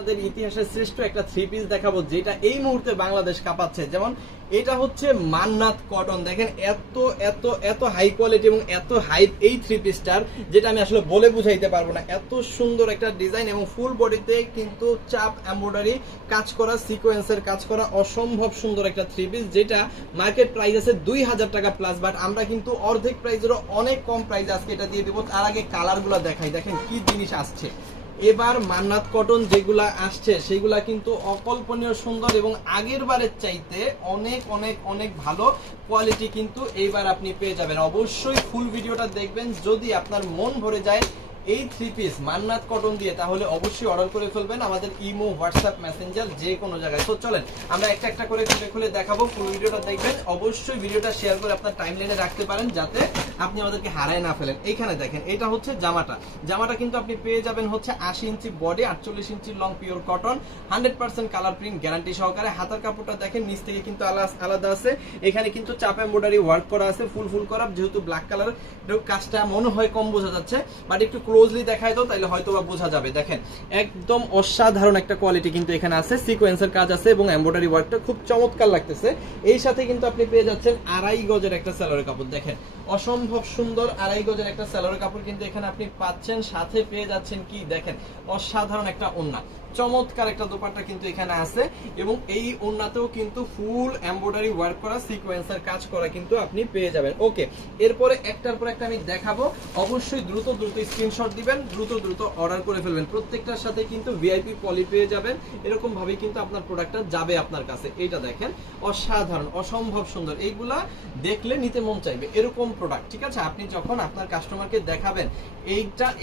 আপনাদের ইতিহাসের শ্রেষ্ঠ একটা থ্রি পিস দেখাবো যেটা এই মুহূর্তে বাংলাদেশ কাঁপাচ্ছে। যেমন এটা হচ্ছে মান্নাত কটন, দেখেন এত এত এত হাই কোয়ালিটি এবং এত হাইট এই থ্রি পিসটার, যেটা আমি আসলে বলে বুঝাইতে পারবো না। এত সুন্দর একটা ডিজাইন এবং ফুল বডিতে কিন্তু চাপ এমব্রয়ডারি কাজ করা, সিকোয়েন্সের কাজ করা, অসম্ভব সুন্দর একটা থ্রি পিস, যেটা মার্কেট প্রাইস আছে 2000 টাকা প্লাস, বাট আমরা কিন্তু অর্ধেক প্রাইসেরও অনেক কম প্রাইস আজকে এটা দিয়ে দেবো। তার আগে কালারগুলো দেখাই, দেখেন কি জিনিস আসছে। এবার মান্নাত কটন যেগুলা আসছে সেগুলা কিন্তু অকল্পনীয় সুন্দর এবং আগের বারের চাইতে অনেক অনেক অনেক ভালো কোয়ালিটি কিন্তু এইবার আপনি পেয়ে যাবেন। অবশ্যই ফুল ভিডিওটা দেখবেন। যদি আপনার মন ভরে যায় এই থ্রি পিস মান্নাত কটন দিয়ে, তাহলে অবশ্যই অর্ডার করে ফেলবেন আমাদের ইমো, হোয়াটসঅ্যাপ, মেসেঞ্জার যে কোনো জায়গায়। তো চলেন আমরা একটা একটা করে খুলে খুলে দেখাবো, ফুল ভিডিওটা দেখবেন। অবশ্যই ভিডিওটা শেয়ার করে আপনার টাইমলাইনে রাখতে পারেন যাতে আপনি আমাদেরকে হারায় না ফেলেন। এইখানে দেখেন এটা হচ্ছে জামাটা কিন্তু আপনি পেয়ে যাবেন হচ্ছে 80 inch body, 48 inch long, pure cotton, 100% colour print guarantee সহকারে। হাতার কাপড়টা দেখেন নিচ থেকে কিন্তু আলাদা আছে। এখানে কিন্তু চাপ এমব্রয়ডারি ওয়ার্ক করা আছে, ফুল করা, যেহেতু ব্ল্যাক কালার কাজটা মনে হয় কম বোঝা যাচ্ছে, বাট একটু ক্লোজলি দেখায় তো তাইলে হয়তো বা বোঝা যাবে। দেখেন একদম অসাধারণ একটা কোয়ালিটি কিন্তু এখানে আছে, সিকোয়েন্সের কাজ আছে এবং এমব্রয়ডারি ওয়ার্কটা খুব চমৎকার লাগতেছে। এই সাথে কিন্তু আপনি পেয়ে যাচ্ছেন 2.5 গজের একটা সালোয়ারের কাপড়, দেখেন অসম্ভব সুন্দর 2.5 গজের একটা সালোয়ারের কাপড় কিন্তু এখানে আপনি পাচ্ছেন। সাথে পেয়ে যাচ্ছেন কি দেখেন অসাধারণ একটা ওড়না, চমৎকার একটা দোপাট্টা কিন্তু এখানে আছে এবং এই ওড়নাতেও কিন্তু ফুল এমব্রয়ডারি ওয়ার্ক করা, সিকোয়েন্সের কাজ করা কিন্তু আপনি পেয়ে যাবেন। ওকে, এরপরে একটার পর একটা আমি দেখাবো। অবশ্যই দ্রুত স্ক্রিনশট দিবেন, দ্রুত অর্ডার করে ফেলবেন। প্রত্যেকটার সাথে কিন্তু ভিআইপি পলি পেয়ে যাবেন। এরকম ভাবে কিন্তু আপনার প্রোডাক্টটা যাবে আপনার কাছে। এইটা দেখেন অসাধারণ, অসম্ভব সুন্দর, এইগুলা দেখলে নিতে মন চাইবে এরকম প্রোডাক্ট। ঠিক আছে, আপনি যখন আপনার কাস্টমারকে দেখাবেন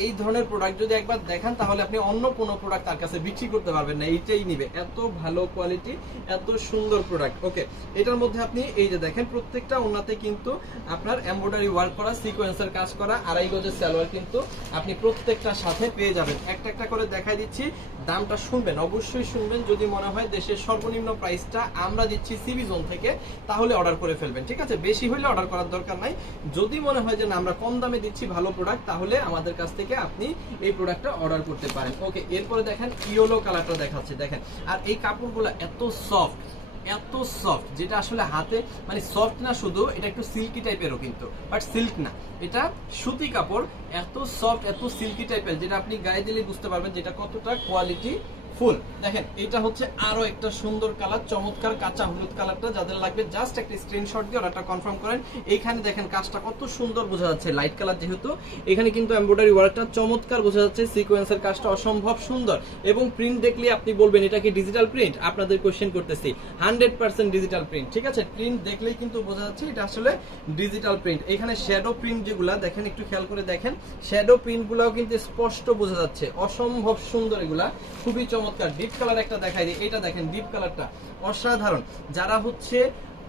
এই ধরনের প্রোডাক্ট যদি একবার দেখান, তাহলে আপনি অন্য কোনো প্রোডাক্ট তার কাছে বিক্রি করতে পারবেন না, এইটাই নিবে। এত ভালো কোয়ালিটি, এত সুন্দর প্রোডাক্ট। ওকে, এটার মধ্যে আপনি এই যে দেখেন প্রত্যেকটা ওনাতে কিন্তু আপনার এমব্রয়ডারি ওয়ার্ক করা, সিকোয়েন্সের কাজ করা, 2.5 গজের সালোয়ার কিন্তু আপনি প্রত্যেকটার সাথে পেয়ে যাবেন। একটা একটা করে দেখাই দিচ্ছি, দামটা শুনবেন, অবশ্যই শুনবেন। যদি মনে হয় দেশের সর্বনিম্ন প্রাইসটা আমরা দিচ্ছি সিবি জোন থেকে, তাহলে অর্ডার করে ফেলবেন। ঠিক আছে, বেশি হলে অর্ডার করার দরকার নাই। যদি মনে হয় যে না আমরা কম দামে দিচ্ছি ভালো প্রোডাক্ট, তাহলে আমাদের কাছ থেকে আপনি এই প্রোডাক্টটা অর্ডার করতে পারেন। ওকে, এরপরে দেখেন ইয়েলো কালারটা দেখাচ্ছে, দেখেন আর এই কাপড়গুলো এত সফট, যেটা আসলে হাতে মানে সফট না, শুধু এটা একটু সিল্কি টাইপেরও কিন্তু, বাট সিল্ক না, এটা সুতি কাপড়। এত সফট, এত সিল্কি টাইপের, যেটা আপনি গায়ে দিলে বুঝতে পারবেন যেটা কতটা কোয়ালিটি ফুল। দেখেন এটা হচ্ছে আরো একটা সুন্দর কালার, চমৎকার কাঁচা হলুদ কালারটা। যাদের লাগবে জাস্ট একটা স্ক্রিনশট দিয়ে অর্ডারটা কনফার্ম করেন। এইখানে দেখেন কাজটা কত সুন্দর বোঝা যাচ্ছে, লাইট কালার যেহেতু, এখানে কিন্তু এমব্রয়ডারি ওয়ার্কটা চমৎকার বোঝা যাচ্ছে, সিকোয়েন্সের কাজটা অসম্ভব সুন্দর এবং প্রিন্ট দেখলে আপনি বলবেন এটা কি ডিজিটাল প্রিন্ট। আপনাদের কোশ্চেন করতেছি, 100% ডিজিটাল প্রিন্ট। ঠিক আছে, প্রিন্ট দেখলেই কিন্তু বোঝা যাচ্ছে এটা আসলে ডিজিটাল প্রিন্ট। এখানে শ্যাডো প্রিন্ট যেগুলা দেখেন, একটু খেয়াল করে দেখেন, শ্যাডো প্রিন্ট গুলাও কিন্তু স্পষ্ট বোঝা যাচ্ছে, অসম্ভব সুন্দর, এগুলা খুবই চমৎকার। ডিপ কালার একটা দেখাই দিই, এটা দেখেন ডিপ কালারটা অসাধারণ। যারা হচ্ছে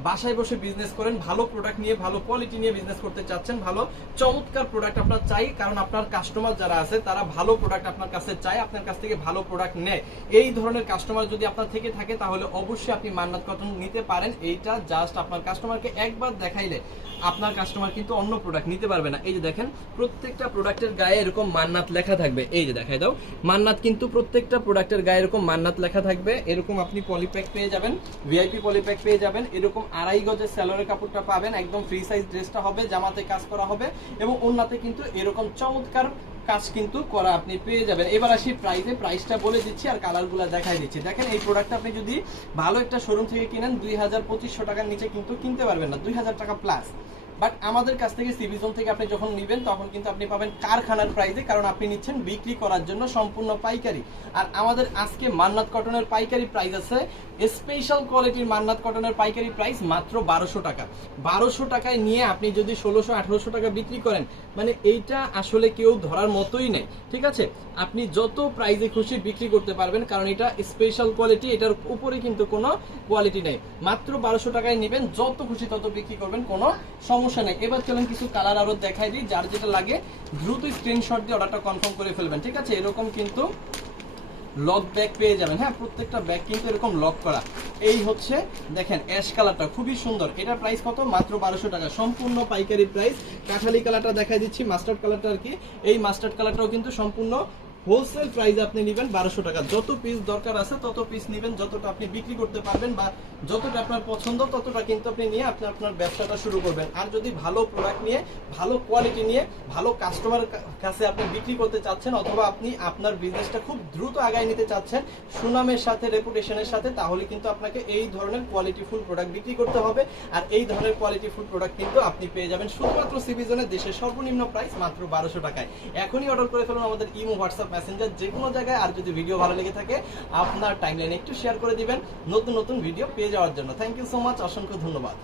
বাসায় বসে বিজনেস করেন, ভালো প্রোডাক্ট নিয়ে, ভালো কোয়ালিটি নিয়ে বিজনেস করতে চাচ্ছেন, ভালো চমৎকার প্রোডাক্ট আপনার চাই, কারণ আপনার কাস্টমার যারা আছে তারা ভালো প্রোডাক্ট আপনার কাছে চায়, আপনার কাছ থেকে ভালো প্রোডাক্ট নেয়। এই ধরনের কাস্টমার যদি আপনার থেকে থাকে, তাহলে অবশ্যই আপনি মান্নাত কটন নিতে পারেন। এইটা জাস্ট আপনার কাস্টমারকে একবার দেখাইলে আপনার কাস্টমার কিন্তু অন্য প্রোডাক্ট নিতে পারবে না। এই যে দেখেন প্রত্যেকটা প্রোডাক্টের গায়ে এরকম মান্নাত লেখা থাকবে, এই যে দেখাই দাও মান্নাত, কিন্তু প্রত্যেকটা প্রোডাক্টের গায়ে এরকম মান্নাত লেখা থাকবে। এরকম আপনি পলিপ্যাক পেয়ে যাবেন, ভিআইপি পলিপ্যাক পেয়ে যাবেন। এরকম 2.5 গজের সালোয়ারের কাপড়টা পাবেন, একদম ফ্রি সাইজ ড্রেসটা হবে, জামাতে কাজ করা হবে এবং ওন্নাতে কিন্তু এরকম চমৎকার কাজ কিন্তু করা আপনি পেয়ে যাবেন। এবার আসি প্রাইসটা বলে দিচ্ছি আর কালারগুলো দেখাই দিচ্ছি। দেখেন এই প্রোডাক্টটা আপনি যদি ভালো একটা শোরুম থেকে কিনেন 2500 টাকার নিচে কিন্তু কিনতে পারবেন না, 2000 টাকা প্লাস। বাট আমাদের কাছ থেকে সিবি জোন থেকে আপনি যখন নেবেন তখন কিন্তু আপনি পাবেন কারখানার প্রাইসে, কারণ আপনি নিচ্ছেন বিক্রি করার জন্য সম্পূর্ণ পাইকারি। আর আমাদের আজকে মান্নাত কটনের পাইকারি প্রাইস আছে, স্পেশাল কোয়ালিটির মান্নাত কটনের পাইকারি প্রাইস মাত্র 1200 টাকা। 1200 টাকায় নিয়ে আপনি যদি 1600-1800 টাকা বিক্রি করেন, মানে এইটা আসলে কেউ ধরার মতোই নেই। ঠিক আছে, আপনি যত প্রাইসে খুশি বিক্রি করতে পারবেন, কারণ এটা স্পেশাল কোয়ালিটি, এটার উপরে কিন্তু কোনো কোয়ালিটি নেই। মাত্র 1200 টাকায় নেবেন, যত খুশি তত বিক্রি করবেন, কোনো সমস্যা নেই। এবার চলেন কিছু কালার আরো দেখাই দিই, যার যেটা লাগে দ্রুত স্ক্রিনশট দিয়ে অর্ডারটা কনফার্ম করে ফেলবেন। ঠিক আছে, এরকম কিন্তু লক ব্যাগ পেয়ে যাবেন। হ্যাঁ, প্রত্যেকটা ব্যাগ কিন্তু এরকম লক করা। এই হচ্ছে দেখেন অ্যাশ কালারটা খুবই সুন্দর, এটার প্রাইস কত? মাত্র 1200 টাকা, সম্পূর্ণ পাইকারি প্রাইস। কাঠালি কালারটা দেখাই দিচ্ছি, মাস্টার্ড কালারটা আর কি, এই মাস্টার্ড কালারটাও কিন্তু সম্পূর্ণ হোলসেল প্রাইস আপনি নেবেন 1200 টাকা। যত পিস দরকার আছে তত পিস নেবেন, যতটা আপনি বিক্রি করতে পারবেন বা যতটা আপনার পছন্দ ততটা কিন্তু আপনি নিয়ে আপনি আপনার ব্যবসাটা শুরু করবেন। আর যদি ভালো প্রোডাক্ট নিয়ে, ভালো কোয়ালিটি নিয়ে, ভালো কাস্টমার কাছে আপনি বিক্রি করতে চাচ্ছেন, অথবা আপনি আপনার বিজনেসটা খুব দ্রুত আগায় নিতে চাচ্ছেন সুনামের সাথে, রেপুটেশনের সাথে, তাহলে কিন্তু আপনাকে এই ধরনের কোয়ালিটিফুল প্রোডাক্ট বিক্রি করতে হবে। আর এই ধরনের কোয়ালিটিফুল প্রোডাক্ট কিন্তু আপনি পেয়ে যাবেন শুধুমাত্র সিবিজনে, দেশের সর্বনিম্ন প্রাইস মাত্র 1200 টাকায়। এখনই অর্ডার করে ফেলুন আমাদের ইমো, হোয়াটসঅ্যাপ, মেসেঞ্জার যে কোনো জায়গায়। আর যদি ভিডিও ভালো লেগে থাকে আপনার টাইমলাইনে একটু শেয়ার করে দিবেন নতুন নতুন ভিডিও পেয়ে যাওয়ার জন্য। থ্যাংক ইউ সো মাচ, অসংখ্য ধন্যবাদ।